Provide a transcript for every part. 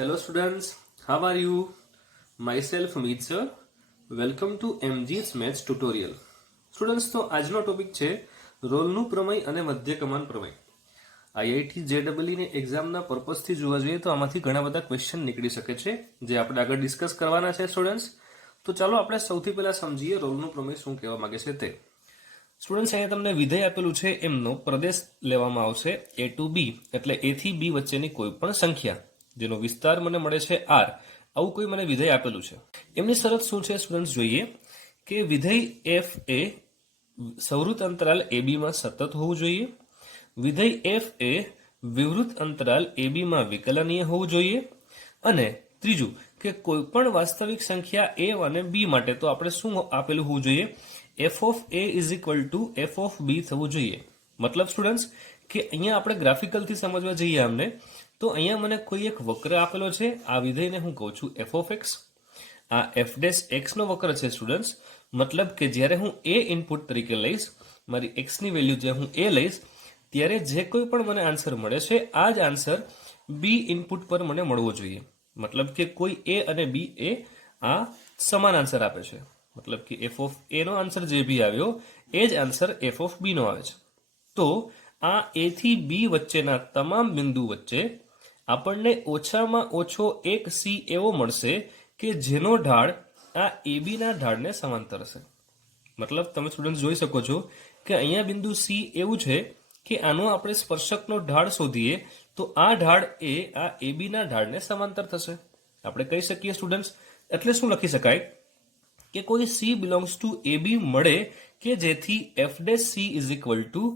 Hello students, how are you? Myself Meet sir. Welcome to MG's Maths tutorial. Students તો આજનો topic છે રોલનું પ્રમેય અને મધ્ય કમાન પ્રમેય. આઈઆઈટી જેડબલઈ ની એક્ઝામના પર્પસથી જોવા જોઈએ તો આમાંથી ઘણા બધા ક્વેશ્ચન નીકળી શકે છે જે આપણે આગળ ડિસ્કસ કરવાના છે સ્ટુડન્ટ્સ. તો ચાલો આપણે સૌથી પહેલા સમજીએ રોલનું પ્રમેય શું કહેવા માંગે છે તે. સ્ટુડન્ટ્સ અહીંયા તમને વિધેય આપેલું છે એમનો પ્રદેશ લેવામાં આવશે a to b એટલે a થી b વચ્ચેની કોઈ પણ સંખ્યા જેનો વિસ્તાર મને મળે છે r. આવું કોઈ મને વિધેય આપેલું છે. એમની શરત શું છે સ્ટુડન્ટ્સ જોઈએ કે વિધેય f એ સવૃત અંતરાલ ab માં સતત હોવું જોઈએ. વિધેય f એ વિવૃત અંતરાલ ab માં વિકલનીય હોવું જોઈએ. અને ત્રીજું કે કોઈ પણ વાસ્તવિક સંખ્યા a અને b માટે તો આપણે શું આપેલું હોવું જોઈએ, f of a is equal to f of b થવું જોઈએ. મતલબ સ્ટુડન્ટ્સ કે અહીંયા આપણે ગ્રાફિકલથી સમજવા જઈએ આમને તો અહીંયા મને કોઈ એક વક્ર આપેલો છે. આ વિધેયને હું કહું છું f of x. આ f dash x નો વક્ર છે સ્ટુડન્ટ્સ. મતલબ કે જ્યારે હું a ઇનપુટ તરીકે લઈશ, મારી x ની વેલ્યુ જે હું a લઈશ ત્યારે જે કોઈ પણ મને આન્સર મળે છે આ જ આન્સર b ઇનપુટ પર મને મળવો જોઈએ. મતલબ કે કોઈ a અને b એ આ સમાન આન્સર આપે છે. મતલબ કે f of a નો આન્સર જે બી આવ્યો એ જ આન્સર f of b નો આવે છે. તો આ a થી b વચ્ચેના તમામ બિંદુ વચ્ચે આપણને ઓછામાં ઓછો એક c એવો મળશે કે જેનો ઢાળ આ ab ના ઢાળને સમાંતર હશે. મતલબ તમે સ્ટુડન્ટ જોઈ શકો છો કે અહીંયા બિંદુ c એવું છે કે આનો આપણે સ્પર્શકનો ઢાળ શોધીએ તો આ ઢાળ એ આ ab ના ઢાળને સમાંતર થશે. આપણે કહી શકીએ સ્ટુડન્ટ્સ એટલે શું લખી શકાય કે કોઈ c બિલોંગ્સ ટુ ab મળે કે જેથી f dash c is equal to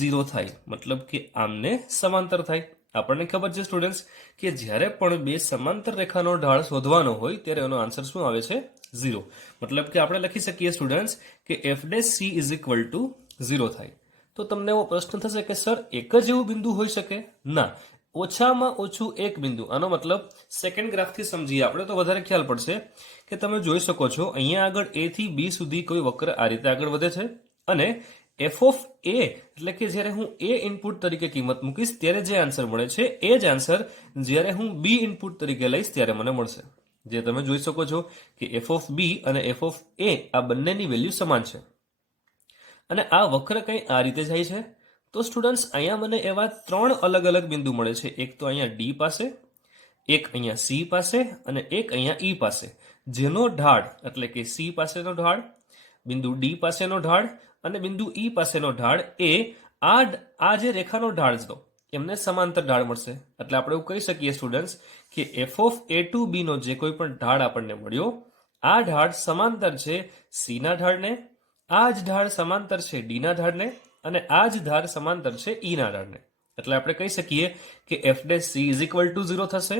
0 થાય. મતલબ કે આમને સમાંતર થાય. આપણને ખબર છે સ્ટુડન્ટ્સ કે જ્યારે પણ બે સમાંતર રેખાનો ઢાળ શોધવાનો હોય ત્યારે એનો આન્સર શું આવે છે 0. મતલબ કે આપણે લખી શકીએ સ્ટુડન્ટ્સ કે f dash c is equal to 0 થાય. તો તમને એવો પ્રશ્ન થશે કે સર એક જ એવું બિંદુ હોઈ શકે? ના, ઓછામાં ઓછું એક બિંદુ. આનો મતલબ સેકન્ડ ગ્રાફથી સમજીએ આપણે તો વધારે ખ્યાલ પડશે કે તમે જોઈ શકો છો અહીંયા આગળ a થી b સુધી કોઈ વક્ર આ રીતે આગળ વધે છે અને f of a એટલે કે જ્યારે હું a ઇનપુટ તરીકે કિંમત મૂકીશ ત્યારે જે આન્સર મળે છે એ જ આન્સર જ્યારે હું b ઇનપુટ તરીકે લઈશ ત્યારે મને મળશે. જે તમે જોઈ શકો છો કે f of b અને f of a આ બંનેની વેલ્યુ સમાન છે. અને આ વક્ર કંઈ આ રીતે જાય છે. તો સ્ટુડન્ટ્સ અહીંયા મને એવા ત્રણ અલગ અલગ બિંદુ મળે છે. એક તો અહીંયા d પાસે, એક અહીંયા c પાસે અને એક અહીંયા e પાસે, જેનો ઢાળ એટલે કે c પાસેનો ઢાળ, બિંદુ d પાસેનો ઢાળ અને બિંદુ e પાસેનો ઢાળ એ આ જે રેખાનો ઢાળ છે એમને સમાંતર ઢાળ મળશે. એટલે આપણે એવું કહી શકીએ સ્ટુડન્ટ્સ કે f of a to b નો જે કોઈ પણ ઢાળ આપણને મળ્યો આ ઢાળ સમાંતર છે c ના ઢાળને, આ જ ઢાળ સમાંતર છે d ના ઢાળને અને આ જ ઢાળ સમાંતર છે e ના ઢાળને. એટલે આપણે કહી શકીએ કે f dash c is equal to 0 થશે,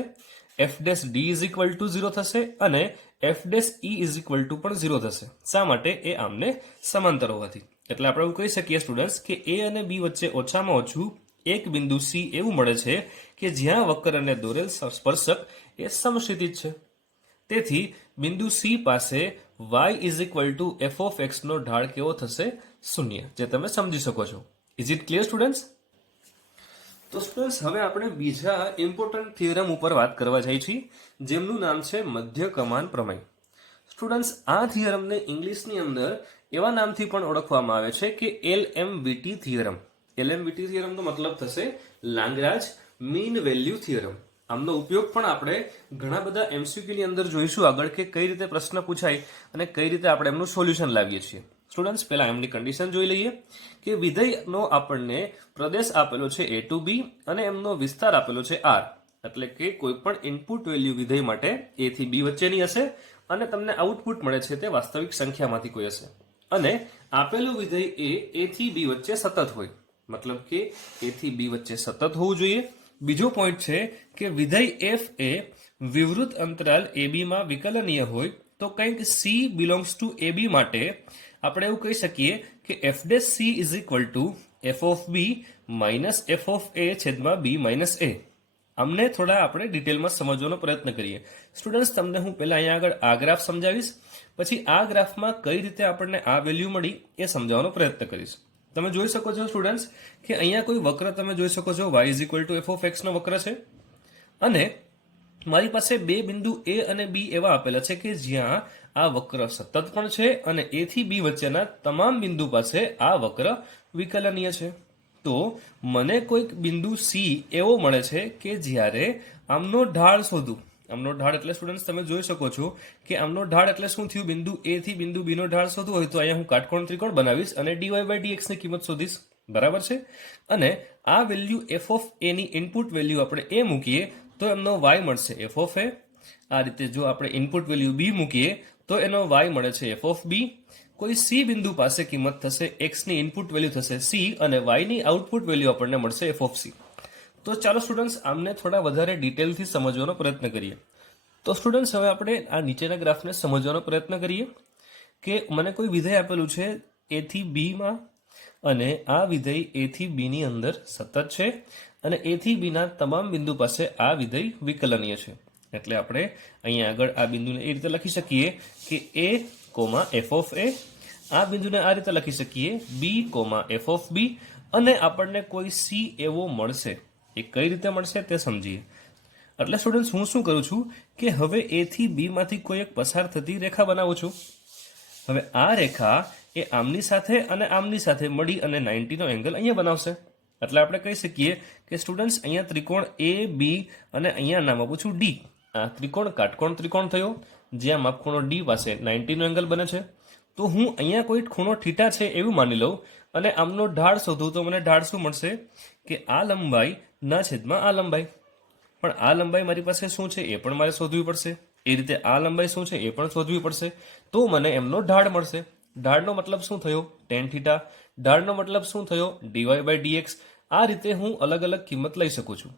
f dash d is equal to 0 થશે અને f dash e is equal to પણ 0 થશે. શા માટે? એ આમને સમાંતર હોવાથી. એટલે આપણે એવું કહી શકીએ સ્ટુડન્ટ્સ કે a અને b વચ્ચે ઓછામાં ઓછું એક બિંદુ c એવું મળે છે કે જ્યાં વક્ર અને દોરેલ સ્પર્શક એ સમક્ષિતિજ છે. તેથી બિંદુ c પાસે y is equal to f of x નો ઢાળ કેવો થશે? 0. જે તમે સમજી શકો છો. Is it clear students? તો સ્ટુડન્ટ્સ હવે આપણે બીજા ઇમ્પોર્ટન્ટ થિયરમ ઉપર વાત કરવા જઈએ છીએ જેમનું નામ છે મધ્ય કમાન પ્રમેય. સ્ટુડન્ટ્સ આ થિયરમને ઇંગ્લિશની અંદર એવા નામથી પણ ઓળખવામાં આવે છે કે LMVT થિયરમ. LMVT થિયરમનો મતલબ થશે લાંગરાજ મીન વેલ્યુ થિયરમ. આમનો ઉપયોગ પણ આપણે ઘણા બધા MCQ ની અંદર જોઈશું આગળ કે કઈ રીતે પ્રશ્ન પૂછાય અને કઈ રીતે આપણે એમનું સોલ્યુશન લાવીએ છીએ. સ્ટુડન્ટ્સ પહેલા એમની કન્ડિશન જોઈ લઈએ કે વિધેયનો આપણને પ્રદેશ આપેલો છે a to b અને એમનો વિસ્તાર આપેલો છે r. એટલે કે કોઈ પણ ઇનપુટ વેલ્યુ વિધેય માટે a થી b વચ્ચેની હશે અને તમને આઉટપુટ મળે છે તે વાસ્તવિક સંખ્યામાંથી કોઈ હશે અને આપેલું વિધેય a થી b વચ્ચે સતત હોય. મતલબ કે a થી b વચ્ચે સતત હોવું જોઈએ. બીજો પોઈન્ટ છે કે વિધેય f એ વિવૃત અંતરાલ ab માં વિકલનીય હોય. તો કંઈક c બિલોંગ્સ ટુ ab માટે આપણે એવું કહી શકીએ કે f dash c is equal to f of b minus f of a છેદમાં b minus a. અમને થોડા આપણે ડિટેલમાં સમજવાનો પ્રયત્ન કરીએ. સ્ટુડન્ટ્સ તમને હું પહેલા અહીંયા આગળ આ ગ્રાફ સમજાવીશ, પછી આ ગ્રાફમાં કઈ રીતે આપણને આ વેલ્યુ મળી એ સમજાવવાનો પ્રયત્ન કરીશ. તમે જોઈ શકો છો સ્ટુડન્ટ્સ કે અહીંયા કોઈ વક્ર તમે જોઈ શકો છો y is equal to f of x નો વક્ર છે અને મારી પાસે બે બિંદુ એ અને બી એવા આપેલા છે કે જ્યાં આ વક્ર સતત પણ છે અને એ થી બી વચ્ચેના તમામ બિંદુ પાસે આ વક્ર વિકલનીય છે. તો મને કોઈક બિંદુ સી એવો મળે છે કે જ્યારે આમનો ઢાળ શોધું. આમનો ઢાળ એટલે સ્ટુડન્ટ્સ તમે જોઈ શકો છો કે આમનો ઢાળ એટલે શું થયું, બિંદુ એ થી બિંદુ બી નો ઢાળ શોધવું હોય તો અહીંયા હું કાટકોણ ત્રિકોણ બનાવીશ અને dy બાય dx ની કિંમત શોધીશ. બરાબર છે. અને આ વેલ્યુ એફ ઓફ એ ની ઇનપુટ વેલ્યુ આપણે એ મૂકીએ તો એમનો y મળશે એફ ઓફ એ. આ રીતે જો આપણે ઇનપુટ વેલ્યુ બી મૂકીએ તો એનો y મળે છે એફ ઓફ બી. કોઈ સી બિંદુ પાસે કિંમત થશે x ની ઇનપુટ વેલ્યુ થશે સી અને y ની આઉટપુટ વેલ્યુ આપણને મળશે એફ ઓફ સી. તો ચાલો સ્ટુડન્ટ્સ આમને થોડા વધારે ડિટેલથી સમજવાનો પ્રયત્ન કરીએ. તો સ્ટુડન્ટ્સ હવે આપણે આ નીચેના ગ્રાફને સમજવાનો પ્રયત્ન કરીએ કે મને કોઈ વિધેય આપેલું છે એ થી બી માં અને આ વિધેય એ થી બી ની અંદર સતત છે અને એ થી બી ના તમામ બિંદુ પાસે આ વિધેય વિકલનીય છે. એટલે આપણે અહીંયા આગળ આ બિંદુને એ રીતે લખી શકીએ કે એ એફ ઓફ એ, આ બિંદુને આ રીતે લખી શકીએ બી એફ ઓફ બી અને આપણને કોઈ સી એવો મળશે. એ કઈ રીતે મળશે તે સમજીએ. એટલે સ્ટુડન્ટ્સ હું શું કરું છું કે હવે એ થી બી માંથી કોઈ એક પસાર થતી રેખા બનાવું છું. હવે આ રેખા એ આમની સાથે અને આમની સાથે મળી અને 90 નો એંગલ અહીંયા બનાવશે. એટલે આપણે કહી શકીએ કે સ્ટુડન્ટ્સ અહીંયા ત્રિકોણ એ બી અને અહીંયા નામ આપું છું ડી. આ ત્રિકોણ કાટકોણ ત્રિકોણ થયો જ્યાં માપખૂણો ડી પાસે 90 નો એંગલ બને છે. તો હું અહીંયા કોઈ ખૂણો થીટા છે એવું માની લઉં અને આમનો ઢાળ શોધું તો મને ઢાળ શું મળશે કે આ લંબાઈ ના છેદમાં આ લંબાઈ. પણ આ લંબાઈ મારી પાસે શું છે એ પણ મારે શોધવી પડશે. એ રીતે આ લંબાઈ શું છે એ પણ શોધવી પડશે. તો મને એમનો ઢાળ મળશે. ઢાળનો મતલબ શું થયો ટેન થીટા. ઢાળનો મતલબ શું થયો ડીવાય બાય ડીએક્સ. આ રીતે હું અલગ અલગ કિંમત લઈ શકું છું.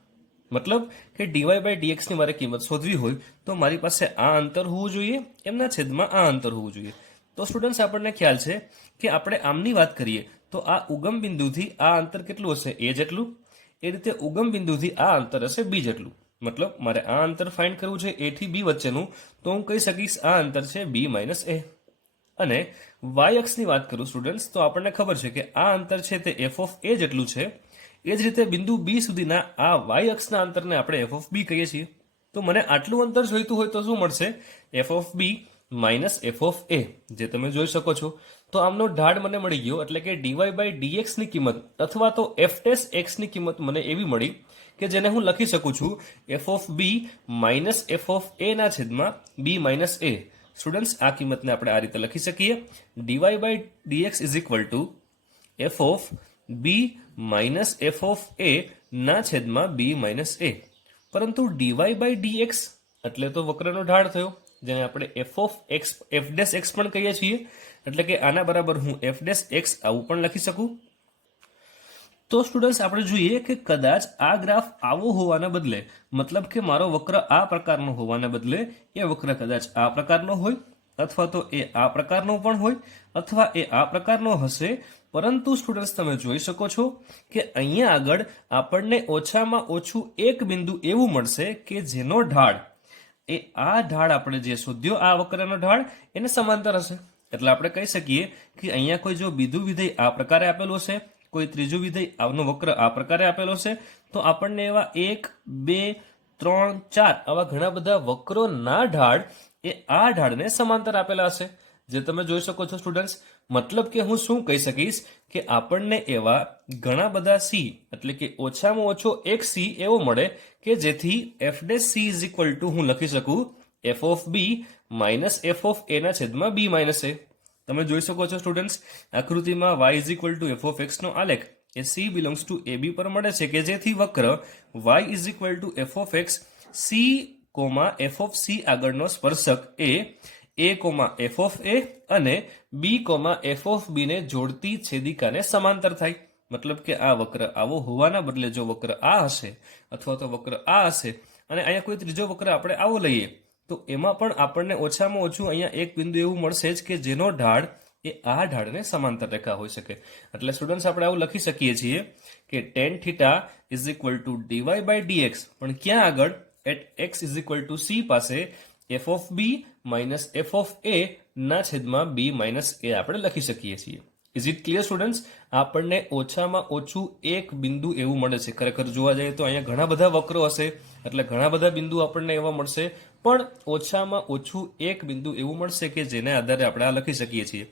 મતલબ કે ડીવાય બાય ડીએક્સ ની મારે કિંમત શોધવી હોય તો મારી પાસે આ અંતર હોવું જોઈએ એમના છેદમાં આ અંતર હોવું જોઈએ. તો સ્ટુડન્ટ્સ આપણને ખ્યાલ છે કે આપણે આમની વાત કરીએ તો આ ઉગમ બિંદુથી આ અંતર કેટલું હશે એ જેટલું. એ રીતે ઉગમ બિંદુથી આ અંતર હશે બી જેટલું. મતલબ મારે આ અંતર ફાઇન્ડ કરવું છે એ થી બી વચ્ચેનું તો હું કહી શકીશ આ અંતર છે બી માઇનસ એ. અને વાય અક્ષની વાત કરું સ્ટુડન્ટ્સ તો આપણને ખબર છે કે આ અંતર છે તે એફ ઓફ એ જેટલું છે. એ જ રીતે બિંદુ બી સુધીના આ વાય અક્ષના અંતરને આપણે એફ ઓફ બી કહીએ છીએ. તો મને આટલું અંતર જોઈતું હોય તો શું મળશે F of B minus F of A, જે તમે જોઈ શકો છો. તો આમનો ઢાળ મને મળી ગયો એટલે કે ડીવાય બાય ડીએક્સ ની કિંમત અથવા તો એફ ટેસ એક્સ ની કિંમત મને એવી મળી કે જેને હું લખી શકું છું F of B minus F of A ના છેદમાં બી માઇનસ એ. સ્ટુડન્ટ્સ આ કિંમતને આપણે આ રીતે લખી શકીએ dy by dx is equal to F of B minus F of A ના છેદમાં બી માઇનસ એ. પરંતુ ડીવાય બાય ડીએક્સ એટલે તો વક્રનો ઢાળ થયો જેને આપણે F of X F dash X પણ કહીએ છીએ. એટલે કે આના બરાબર હું એફ ડેસ એક્સ આવું પણ લખી શકું. તો સ્ટુડન્ટ્સ આપણે જોઈએ કે કદાચ આ ગ્રાફ આવો હોવાના બદલે મતલબ કે મારો વક્ર આ પ્રકારનો હોવાના બદલે એ વક્ર કદાચ આ પ્રકારનો હોય અથવા તો એ આ પ્રકારનો પણ હોય અથવા એ આ પ્રકારનો હશે. પરંતુ સ્ટુડન્ટ્સ તમે જોઈ શકો છો કે અહીંયા આગળ આપણને ઓછામાં ઓછું એક બિંદુ એવું મળશે કે જેનો ઢાળ એ આ ઢાળ આપણે જે શોધ્યો આ વક્રનો ઢાળ એને સમાંતર હશે. એટલે આપણે કહી શકીએ કે અહીંયા કોઈ જો બીજું વિધેય આ પ્રકારે આપેલું હશે, કોઈ ત્રીજું વિધેય આવનો વક્ર આ પ્રકારે આપેલો છે તો આપણને એવા 1 2 3 4 આવા ઘણા બધા વક્રોના ઢાળ એ આ ઢાળને સમાંતર આપેલા હશે, જે તમે જોઈ શકો છો સ્ટુડન્ટ્સ. મતલબ કે હું શું કહી શકીશ કે આપણને એવા ઘણા બધા સી એટલે કે ઓછામાં ઓછો એક સી એવો મળે કે જેથી F dash C is equal to હું લખી શકું F of B minus F of A ના છેદમાં બી માઇનસ એ. તમે જોઈ શકો છો સ્ટુડન્ટ્સ આકૃતિમાં y is equal to F of X નો આલેખ એ c belongs to A B પર મળે છે કે જેથી વક્ર y is equal to F of X C F of C આગળનો સ્પર્શક એ એફ ઓફ એ અને બી એફ ઓફ બી ને જોડતી છેદિકાને સમાંતર થાય. મતલબ કે આ વક્ર આવો હોવાના બદલે જો વક્ર આ હશે અથવા તો વક્ર આ હશે અને અહીંયા કોઈ ત્રીજો વક્ર આપણે આવો લઈએ તો એમાં પણ આપણને ઓછામાં ઓછું અહીંયા એક બિંદુ એવું મળશે જ કે જેનો ઢાળ એ આ ઢાળને સમાંતર રેખા હોઈ શકે. એટલે સ્ટુડન્ટ્સ આપણે આવું લખી શકીએ છીએ કે tan theta is equal to dy by dx પણ ક્યાં આગળ at X is equal to C પાસે F of B minus F of A ના છેદમાં બી માઇનસ એ આપણે લખી શકીએ છીએ. Is it clear students? આપણને ઓછામાં ઓછું એક બિંદુ એવું મળે છે. ખરેખર જોવા જઈએ તો અહીંયા ઘણા બધા વક્રો હશે, એટલે ઘણા બધા બિંદુ આપણને એવા મળશે, પણ ઓછામાં ઓછું એક બિંદુ એવું મળશે કે જેને આધારે આપણે આ લખી શકીએ છીએ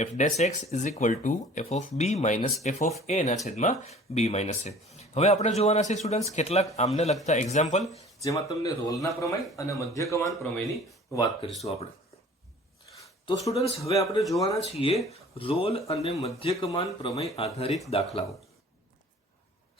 F dash X is equal to F of B minus F of A ના છેદમાં બી માઇનસ એ. હવે આપણે જોવાના છે સ્ટુડન્ટ્સ કેટલાક આમને લગતા એક્ઝામ્પલ, જેમાં તમને રોલના પ્રમેય અને મધ્યકમાન પ્રમેયની વાત કરીશું આપણે. તો સ્ટુડન્ટ્સ હવે આપણે જોવાના છીએ રોલ અને મધ્યકમાન પ્રમેય આધારિત દાખલાઓ.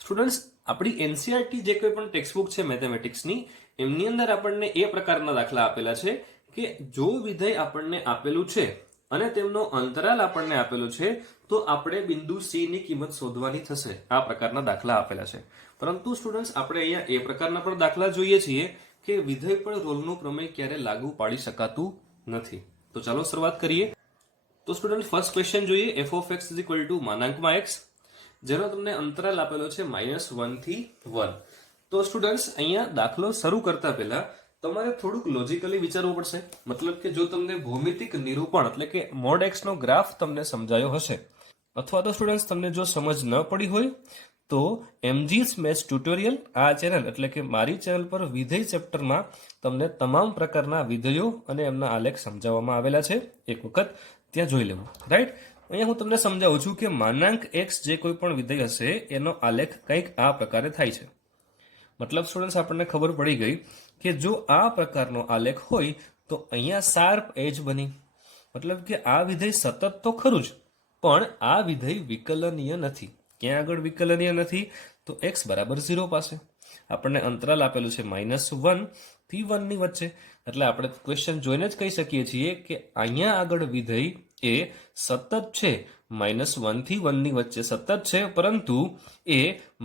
સ્ટુડન્ટ્સ, આપણી એનસીઆરટી જે કોઈ પણ ટેક્સ્ટબુક છે મેથેમેટિક્સની, એમની અંદર આપણને એ પ્રકારના દાખલા આપેલા છે કે જો વિધેય આપણને આપેલું છે અને તેમનો અંતરાલ આપણને આપેલો છે તો આપણે બિંદુ સી ની કિંમત શોધવાની થશે. આ પ્રકારના દાખલા આપેલા છે. પરંતુ સ્ટુડન્ટ્સ, આપણે અહીંયા એ પ્રકારના પણ દાખલા જોઈએ છીએ કે વિધેય પર રોલનું પ્રમેય ક્યારે લાગુ પાડી શકાતું નથી. તો ચાલો શરૂઆત કરીએ. તો સ્ટુડન્ટ, ફર્સ્ટ ક્વેશ્ચન જોઈએ. F of x is equal to માનાંકમાં એક્સ, જેનો તમને અંતરાલ આપેલો છે -1 થી 1. તો સ્ટુડન્ટ્સ, અહીંયા દાખલો શરૂ કરતા પહેલા તમારે થોડુંક લોજિકલી વિચારવું પડશે. મતલબ કે જો તમને ભૌમિતિક નિરૂપણ એટલે કે મોડ એક્સ નો ગ્રાફ તમને સમજાયો હશે, અથવા તો સ્ટુડન્ટ્સ તમને જો સમજ ન પડી હોય તો એમજીસ મેથ્સ ટ્યુટોરિયલ આ ચેનલ એટલે કે મારી ચેનલ પર વિધેય ચેપ્ટરમાં તમને તમામ પ્રકારના વિધેયો અને એમના આલેખ સમજાવવામાં આવેલા છે. એક વખત ત્યાં જોઈ લેવું. રાઈટ? અહીંયા હું તમને સમજાવું છું કે માનાંક એક્સ જે કોઈ પણ વિધેય હશે એનો આલેખ કંઈક આ પ્રકારે થાય છે. મતલબ સ્ટુડન્ટ્સ, આપણને ખબર પડી ગઈ કે જો આ પ્રકારનો આલેખ હોય તો અહીંયા શાર્પ એજ બની. મતલબ કે આ વિધેય સતત તો ખરું જ, પણ આ વિધેય વિકલનીય નથી. ક્યાં આગળ વિકલનીય નથી? તો x બરાબર 0 પાસે. આપણને અંતરાલ આપેલું છે -1 થી 1 ની વચ્ચે. એટલે આપણે ક્વેશ્ચન જોઈને જ કહી શકીએ છીએ કે અહીંયા આગળ વિધેય એ સતત છે, -1 થી 1 ની વચ્ચે સતત છે, પરંતુ એ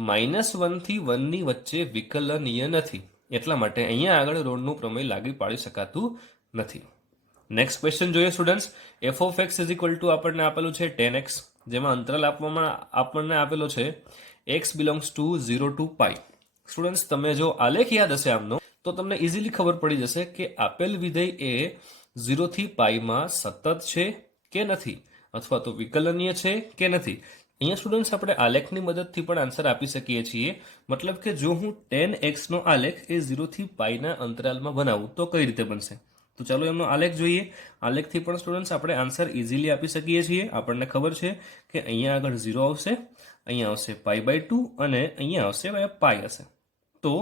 -1 થી 1 ની વચ્ચે વિકલનીય નથી. એટલા માટે અહીંયા આગળ રોલનું પ્રમેય લાગુ પાડી શકાતું નથી. નેક્સ્ટ ક્વેશ્ચન જોઈએ students. F of x is equal two આપણને આપેલું છે 10x, જેમાં અંતરાલ આપવામાં આપણને આપેલો છે x belongs to 0 to pi. Students, તમે જો આલેખ યાદ હશે આમનો તો તમને ઇઝીલી ખબર પડી જશે કે આપેલ વિધેય એ 0 થી પાઈમાં સતત છે કે નથી, અથવા તો વિકલનીય છે કે નથી. અહીંયા સ્ટુડન્ટ્સ, આપણે આલેખની મદદથી પણ આન્સર આપી શકીએ છીએ. મતલબ કે જો હું 10x નો આલેખ એ 0 થી પાઈના અંતરાલમાં બનાવું તો કઈ રીતે બનશે? તો ચાલો એમનો આલેખ જોઈએ. આલેખથી પણ સ્ટુડન્ટ્સ આપણે આન્સર ઇઝીલી આપી શકીએ છીએ. આપણને ખબર છે કે અહીંયા આગળ 0 આવશે, અહીંયા આવશે π/2 અને અહીંયા આવશે પાઈ હશે. તો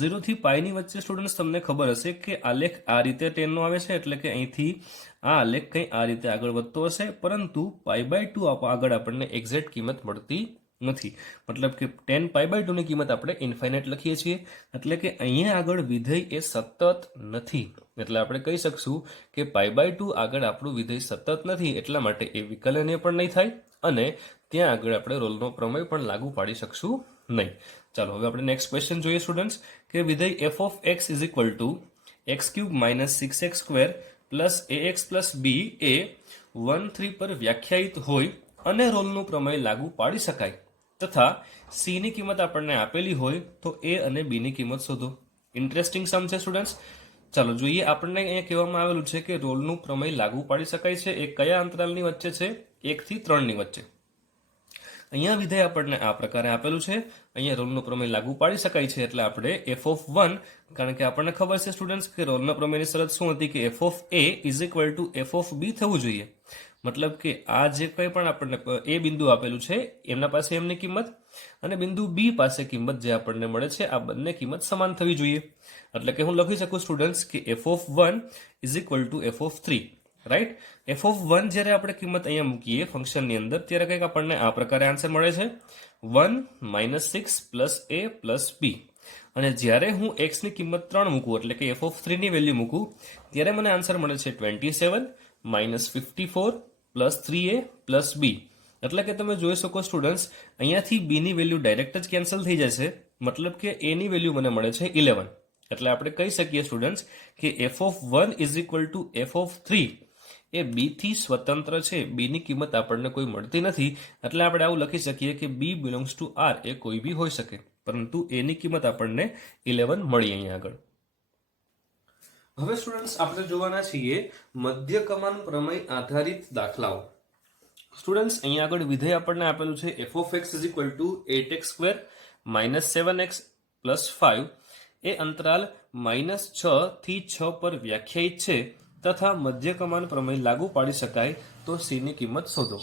0 થી પાઈની વચ્ચે સ્ટુડન્ટ્સ તમને ખબર હશે કે આલેખ આ રીતે 10 નો આવે છે, એટલે કે અહીંથી આ આલેખ કંઈ આ રીતે આગળ વધતો હશે, પરંતુ π/2 આગળ આપણને એક્ઝેક્ટ કિંમત મળતી નથી. મતલબ કે 10 π/2 ની કિંમત આપણે ઇન્ફાઇનાઇટ લખીએ છીએ. એટલે કે અહીંયા આગળ વિધેય એ સતત નથી. એટલે આપણે કહી શકશું કે π/2 આગળ આપણું વિધેય સતત નથી, એટલા માટે એ વિકલનીય પણ નહીં થાય અને ત્યાં આગળ આપણે રોલનો પ્રમેય પણ લાગુ પાડી શકશું નહીં. ચાલો હવે આપણે નેક્સ્ટ ક્વેશ્ચન જોઈએ સ્ટુડન્ટ્સ કે વિધેય F of x is equal two x³ - 6x² plus ax plus b એ 1, 3 પર વ્યાખ્યાયિત હોય અને રોલનું પ્રમેય લાગુ પાડી શકાય તથા c ની કિંમત આપણને આપેલી હોય તો a અને b ની કિંમત શોધો. ઇન્ટરેસ્ટિંગ સમ છે સ્ટુડન્ટ્સ. ચાલો જોઈએ. આપણને અહીંયા કહેવામાં આવેલું છે કે રોલનું પ્રમેય લાગુ પાડી શકાય છે એ કયા અંતરાલની વચ્ચે છે? 1 થી 3 ની વચ્ચે. અહીંયા વિધેય આપણને આ પ્રકારે આપેલું છે. અહીંયા રોલનો પ્રમેય લાગુ પાડી શકાય છે, એટલે આપણે f(1), કારણ કે આપણને ખબર છે સ્ટુડન્ટ્સ કે રોલના પ્રમેયની શરત શું હતી કે f(a) is equal two f(b) થવું જોઈએ. મતલબ કે આ જે કંઈ પણ આપણને એ બિંદુ આપેલું છે એમના પાસે એમની કિંમત અને બિંદુ બી પાસે કિંમત જે આપણને મળે છે આ બંને કિંમત સમાન થવી જોઈએ. એટલે કે હું લખી શકું સ્ટુડન્ટ્સ કે f(1) is equal two f(3). Right? f(1) જ્યારે આપણે કિંમત અહીંયા મૂકીએ ફંક્શનની અંદર ત્યારે કંઈક આપણને આ પ્રકારે આન્સર મળે છે 1 - 6 પ્લસ a પ્લસ b. અને જ્યારે હું x ની કિંમત 3 મૂકું એટલે કે f(3) ની વેલ્યુ મૂકું ત્યારે મને આન્સર મળે છે 27 - 54 પ્લસ 3a પ્લસ b. એટલે કે તમે જોઈ શકો સ્ટુડન્ટ્સ અહીંયાથી b ની વેલ્યુ ડાયરેક્ટ જ કેન્સલ થઈ જશે. મતલબ કે a ની વેલ્યુ મને મળે છે 11. એટલે આપણે કહી શકીએ સ્ટુડન્ટ્સ કે f(1) is equal two f(3) A b થી સ્વતંત્ર છે. b ની કિંમત આપણને કોઈ મળતી નથી, એટલે આપણે આવું લખી શકીએ કે b બિલોંગ્સ ટુ r એ કોઈ બી હોઈ શકે, પરંતુ a ની કિંમત આપણને 11 મળી અહીંયા આગળ. હવે સ્ટુડન્ટ્સ આપણે જોવાના છીએ મધ્યકમાન પ્રમેય આધારિત દાખલાઓ. સ્ટુડન્ટ્સ અહીંયા આગળ વિધેય આપણને આપેલું છે F of x is equal two 8x² - 7x + 5 એ અંતરાલ -6 થી 6 પર વ્યાખ્યાયિત છે તથા મધ્ય કમાન પ્રમેય લાગુ પાડી શકાય તો c ની કિંમત શોધો.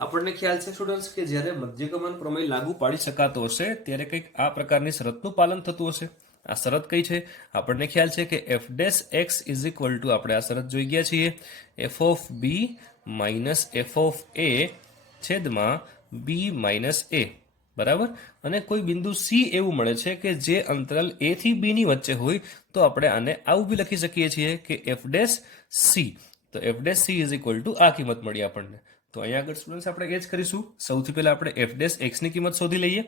આપણને ખ્યાલ છે સ્ટુડન્ટ્સ કે જ્યારે મધ્ય કમાન પ્રમેય લાગુ પાડી શકાતો હશે ત્યારે કંઈક આ પ્રકારની શરતનું પાલન થતું હશે. આ શરત કઈ છે? આપણને ખ્યાલ છે કે f dash x is equal two, આપણે આ શરત જોઈ ગયા છીએ, f of b minus F of a છેદમાં b માઇનસ a, બરાબર. અને કોઈ બિંદુ c એવું મળે છે કે જે અંતરાલ a થી b ની વચ્ચે હોય તો આપણે આને આવું બી લખી શકીએ છીએ કે f ડેશ c. તો f dash c is equal two આ કિંમત મળી આપણને. તો અહીંયા આગળ સ્ટુડન્ટ્સ આપણે એ જ કરીશું. સૌથી પહેલા આપણે f ડેશ x ની કિંમત શોધી લઈએ.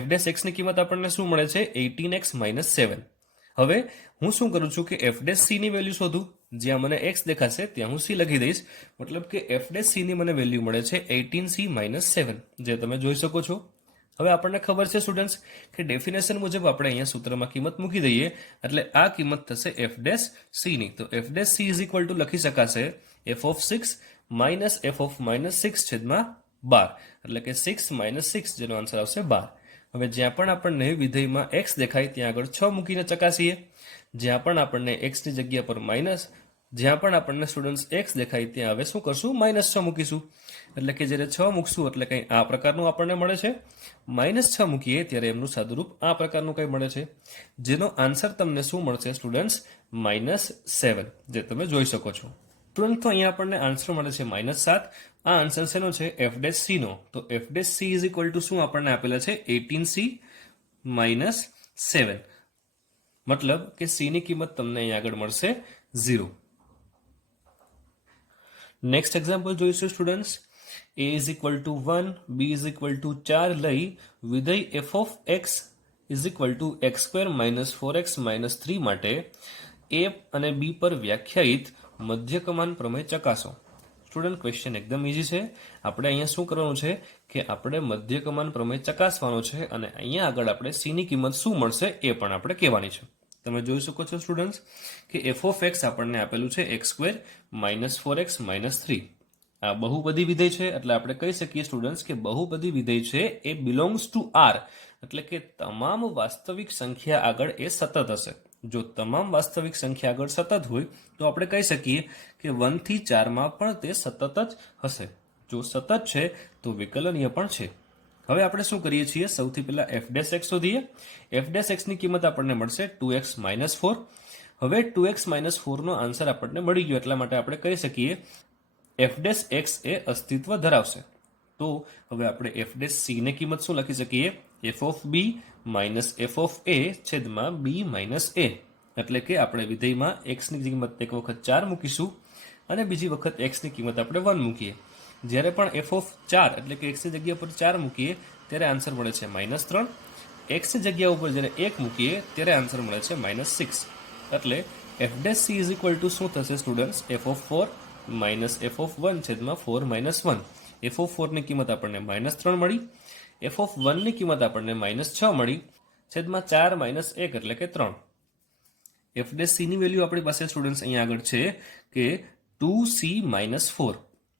f ડેશ x ની કિંમત આપણને શું મળે છે? 18x - 7. હવે હું શું કરું છું કે f ડેશ c ની વેલ્યુ શોધું. જ્યાં મને x દેખાશે ત્યાં હું c લખી દઈશ. મતલબ કે f ડેશ c ની મને વેલ્યુ મળે છે 18c - 7, જે તમે જોઈ શકો છો. હવે આપણને ખબર છે સ્ટુડન્ટ્સ કે ડેફિનેશન મુજબ આપણે અહીંયા સૂત્રમાં કિંમત મૂકી દઈએ એટલે આ કિંમત થશે f ડેશ c ની. તો f dash c is equal two લખી શકાશે f of 6 minus f of -6 છેદમાં 12, એટલે કે 6 - 6, જેનો આન્સર આવશે 12. હવે જ્યાં પણ આપણને વિધેયમાં x દેખાય ત્યાં આગળ 6 મૂકીને ચકાસીએ. જ્યાં પણ આપણને x ની જગ્યા પર માઇનસ, જ્યાં પણ આપણને સ્ટુડન્ટ્સ x દેખાય ત્યાં હવે શું કરશું? -6 મૂકીશું. એટલે કે જ્યારે 6 મૂકશું એટલે કંઈ આ પ્રકારનું આપણને મળે છે. -6 મૂકીએ ત્યારે એમનું સાદુરૂપ આ પ્રકારનું કંઈ મળે છે, જેનો આન્સર તમને શું મળશે સ્ટુડન્ટ્સ? -7, જે તમે જોઈ શકો છો. તુરંત તો અહીંયા આપણને આન્સર મળે છે -7. આ આન્સર શેનો છે? f ડેશ c નો. તો f dash c is equal two શું આપણને આપેલા છે? 18c - 7. મતલબ કે c ની કિંમત તમને અહીંયા આગળ મળશે 0. નેક્સ્ટ એક્ઝામ્પલ જોઈશું students. a is equal two 1, b is equal two 4 લઈ વિધેય f of x is equal two x² - 4x - 3 માટે a અને b પર વ્યાખ્યાયિત મધ્ય કમાન પ્રમેય ચકાસો. સ્ટુડન્ટ, ક્વેશ્ચન એકદમ ઈઝી છે. આપણે અહીંયા શું કરવાનું છે કે આપણે મધ્ય કમાન પ્રમેય ચકાસવાનો છે અને અહીંયા આગળ આપણે c ની કિંમત શું મળશે એ પણ આપણે કહેવાની છે. તમે જોઈ શકો છો સ્ટુડન્ટ્સ કે f ઓફ x આપણને આપેલું છે x² - 4x - 3. આ બહુપદી વિધેય છે એટલે આપણે કહી શકીએ સ્ટુડન્ટ્સ કે બહુપદી વિધેય છે એ બિલોંગ્સ ટુ r, એટલે કે તમામ વાસ્તવિક સંખ્યા આગળ એ સતત હશે. જો તમામ વાસ્તવિક સંખ્યા આગળ સતત હોય તો આપણે કહી શકીએ કે 1 થી 4 માં પણ તે સતત જ હશે. જો સતત છે તો વિકલનીય પણ છે. હવે આપણે શું કરીએ છીએ? સૌથી પહેલા f ડેશ x શોધીએ. f ડેશ x ની કિંમત આપણને મળશે 2x - 4. હવે 2x - 4 નો આન્સર આપણને મળી ગયો એટલા માટે આપણે કહી શકીએ f ડેશ x એ અસ્તિત્વ ધરાવશે. તો હવે આપણે f ડેશ c ની કિંમત શું લખી શકીએ? f of b minus f of a છેદમાં b માઇનસ a. એટલે કે આપણે વિધેયમાં x ની કિંમત એક વખત 4 મૂકીશું અને બીજી વખત x ની કિંમત આપણે 1 મૂકીએ. જ્યારે પણ f ઓફ 4 એટલે કે x ની જગ્યા પર 4 મૂકીએ ત્યારે આન્સર મળે છે -3. x ની જગ્યા ઉપર જ્યારે 1 મૂકીએ ત્યારે આન્સર મળે છે -6. એટલે f dash c is equal two શું થશે students? f of 4 minus f of 1 છેદમાં 4 - 1. f ઓફ 4 ની કિંમત આપણને -3 મળી. f ઓફ 1 ની કિંમત આપણને -6 મળી છેદમાં 4 - 1 એટલે કે 3. f ડેશ c ની વેલ્યુ આપણી પાસે સ્ટુડન્ટ્સ અહીંયા આગળ છે કે 2c - 4.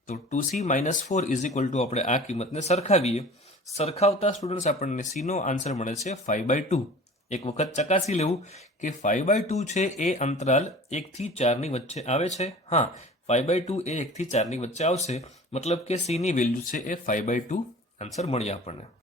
તો 2c - 4 ઇઝ ઇક્વલ ટુ આપણે આ કિંમતને સરખાવીએ. સરખાવતા સ્ટુડન્ટ્સ આપણને c નો આન્સર મળે છે 5/2. એક વખત ચકાસી લેવું કે 5/2 છે એ અંતરાલ 1 થી 4 ની વચ્ચે આવે છે. હા, 5/2 એ 1 થી 4 ની વચ્ચે આવશે. મતલબ કે c ની વેલ્યુ છે એ 5/2 આન્સર મળી આપણને.